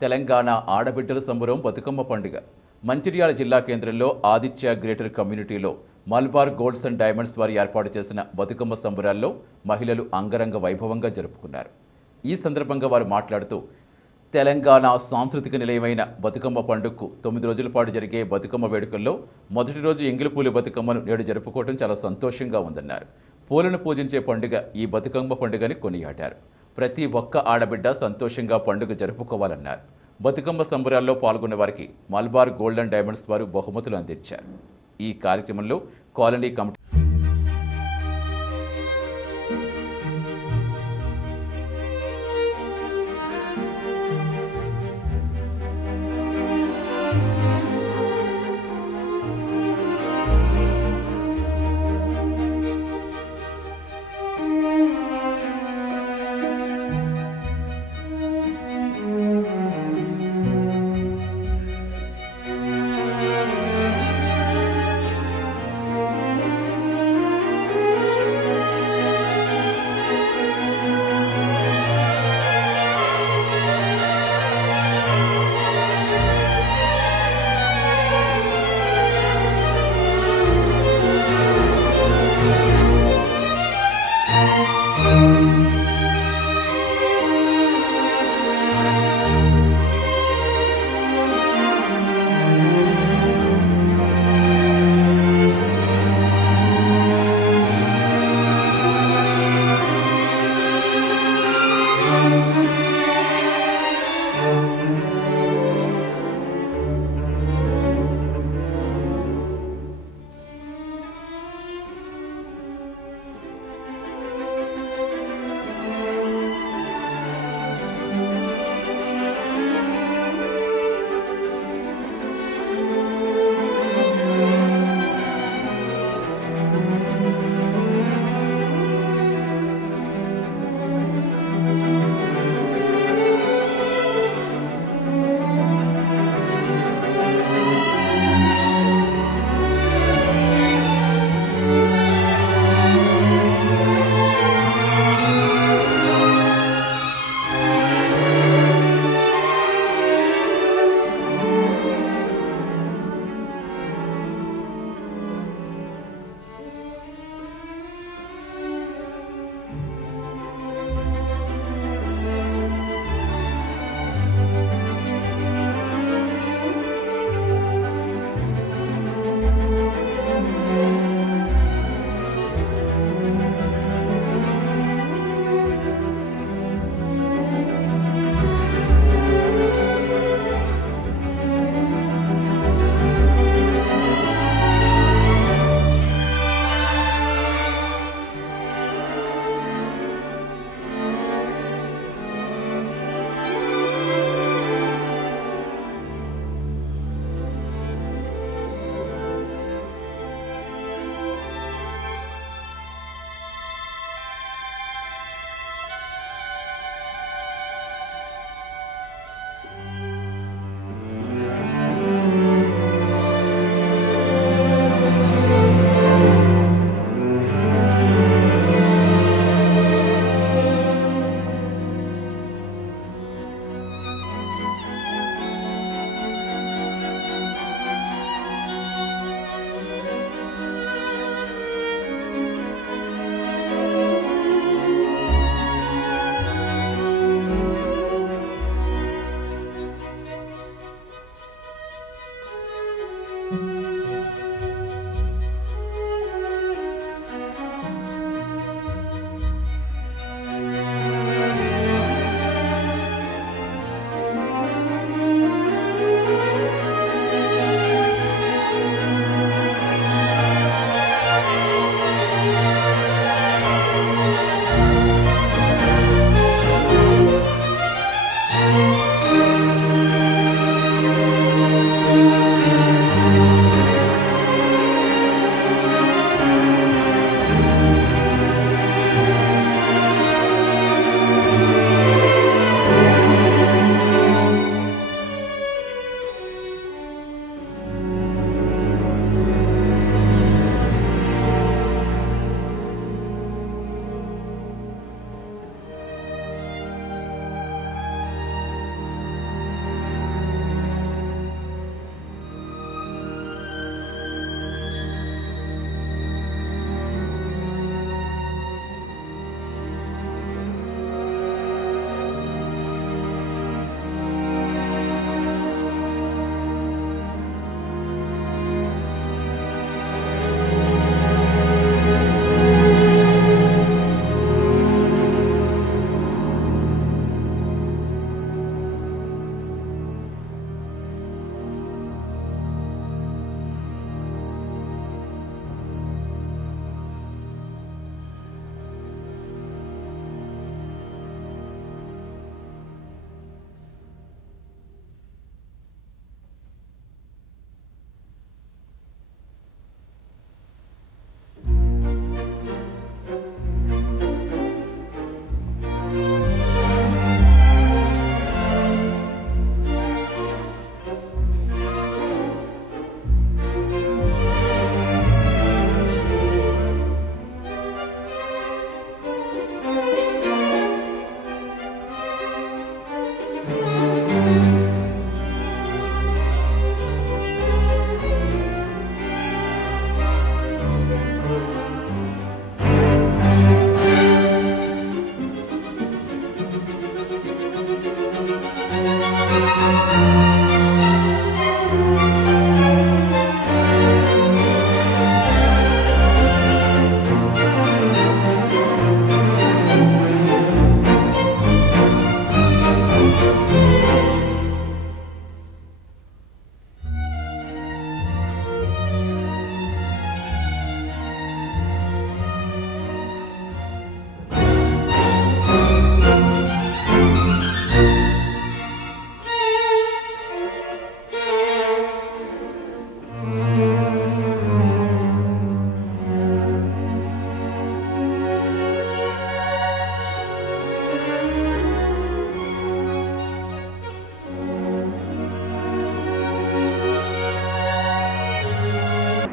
తెలంగాణ ఆడబిడ్డల సంబరం బతుకమ్మ పండుగ మంచిర్యాల జిల్లా కేంద్రంలో ఆదిత్య గ్రేటర్ కమ్యూనిటీలో మల్బార్ గోల్డ్స్ అండ్ డైమండ్స్ వారు ఏర్పాటు చేసిన బతుకమ్మ సంబరాల్లో మహిళలు అంగరంగ వైభవంగా జరుపుకున్నారు. ఈ సందర్భంగా వారు మాట్లాడుతూ తెలంగాణ సాంస్కృతిక నిలయమైన బతుకమ్మ పండుగకు 9 రోజుల పాటు జరిగే బతుకమ్మ వేడుకల్లో మొదటి రోజు ఎంగిలిపూల బతుకమ్మను నేడు జరుపుకోవడం చాలా సంతోషంగా ఉందన్నారు. పూలను పూజించే పండుగ ఈ బతుకమ్మ పండుగని కొనియాడారు. ప్రతి ఒక్క ఆడబిడ్డ సంతోషంగా పండుగ జరుపుకోవాలన్నారు. బతుకమ్మ సంబరాల్లో పాల్గొన్న వారికి మల్బార్ గోల్డ్ అండ్ డైమండ్స్ వారు బహుమతులు అందించారు. ఈ కార్యక్రమంలో కాలనీ కమిటీ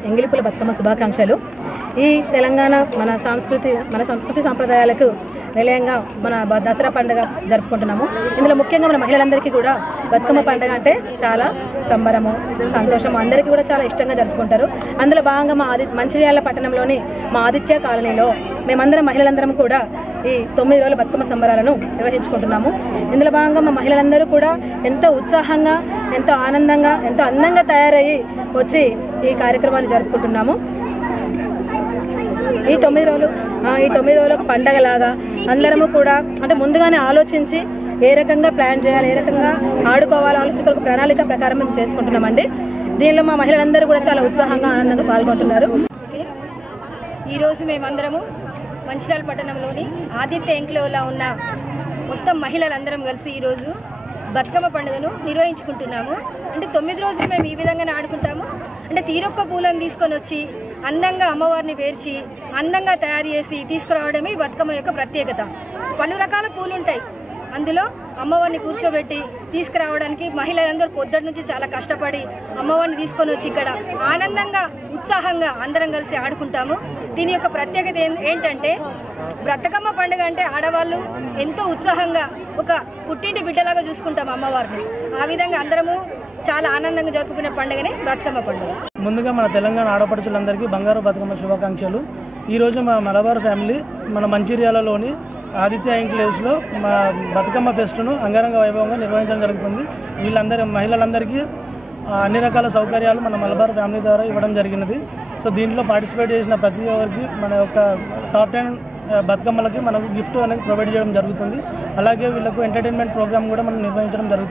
ఎంగిలిపుల బతుకమ్మ శుభాకాంక్షలు. ఈ తెలంగాణ మన సంస్కృతి సాంప్రదాయాలకు నిలయంగా మన దసరా పండుగ జరుపుకుంటున్నాము. ఇందులో ముఖ్యంగా మన మహిళలందరికీ కూడా బతుకమ్మ పండుగ అంటే చాలా సంబరము, సంతోషము, అందరికీ కూడా చాలా ఇష్టంగా జరుపుకుంటారు. అందులో భాగంగా మంచిర్యాల పట్టణంలోని మా ఆదిత్య కాలనీలో మేమందరం మహిళలందరం కూడా ఈ 9 రోజుల బతుకమ్మ సంబరాలను నిర్వహించుకుంటున్నాము. ఇందులో భాగంగా మా మహిళలందరూ కూడా ఎంతో ఉత్సాహంగా, ఎంతో ఆనందంగా, ఎంతో అందంగా తయారయ్యి వచ్చి ఈ కార్యక్రమాన్ని జరుపుకుంటున్నాము. ఈ 9 రోజుల పండగలాగా అందరము కూడా అంటే ముందుగానే ఆలోచించి ఏ రకంగా ప్లాన్ చేయాలి, ఏ రకంగా ఆడుకోవాలి ఆలోచించుకో ప్రణాళిక ప్రకారం మేము చేసుకుంటున్నామండి. దీనిలో మా మహిళలందరూ కూడా చాలా ఉత్సాహంగా ఆనందంగా పాల్గొంటున్నారు. ఈరోజు మేమందరము మంచిర్యాల పట్టణంలోని ఆదిత్య ఎంక్లేవ్లో ఉన్న మొత్తం మహిళలందరం కలిసి ఈరోజు బతుకమ్మ పండుగను నిర్వహించుకుంటున్నాము. అంటే 9 రోజులు మేము ఈ విధంగానే ఆడుకుంటాము. అంటే తీరొక్క పూలను తీసుకొని వచ్చి అందంగా అమ్మవారిని పేర్చి అందంగా తయారు చేసి తీసుకురావడమే బతుకమ్మ యొక్క ప్రత్యేకత. పలు రకాల పూలు ఉంటాయి, అందులో అమ్మవారిని కూర్చోబెట్టి తీసుకురావడానికి మహిళలందరూ పొద్దుటి నుంచి చాలా కష్టపడి అమ్మవారిని తీసుకొని వచ్చి ఇక్కడ ఆనందంగా ఉత్సాహంగా అందరం కలిసి ఆడుకుంటాము. దీని యొక్క ప్రత్యేకత ఏంటంటే బతుకమ్మ పండుగ అంటే ఆడవాళ్ళు ఎంతో ఉత్సాహంగా ఒక పుట్టింటి బిడ్డలాగా చూసుకుంటాం అమ్మవారిని. ఆ విధంగా అందరము చాలా ఆనందంగా జరుపుకునే పండుగనే బతుకమ్మ పండుగ. ముందుగా మన తెలంగాణ ఆడపడుచులందరికీ బంగారు బతుకమ్మ శుభాకాంక్షలు. ఈరోజు మా మలబార్ ఫ్యామిలీ మన మంచిర్యాలలోని ఆదిత్య ఎంక్లేవ్స్లో మా బతుకమ్మ ఫెస్ట్ను అంగరంగ వైభవంగా నిర్వహించడం జరుగుతుంది. మహిళలందరికీ అన్ని రకాల సౌకర్యాలు మన మలబార్ ఫ్యామిలీ ద్వారా ఇవ్వడం జరిగినది. సో దీంట్లో పార్టిసిపేట్ చేసిన ప్రతి ఒక్కరికి మన యొక్క టాప్ 10 బతుకమ్మలకి మనకు గిఫ్ట్ అనేది ప్రొవైడ్ చేయడం జరుగుతుంది. అలాగే వీళ్ళకు ఎంటర్టైన్మెంట్ ప్రోగ్రామ్ కూడా మనం నిర్వహించడం జరుగుతుంది.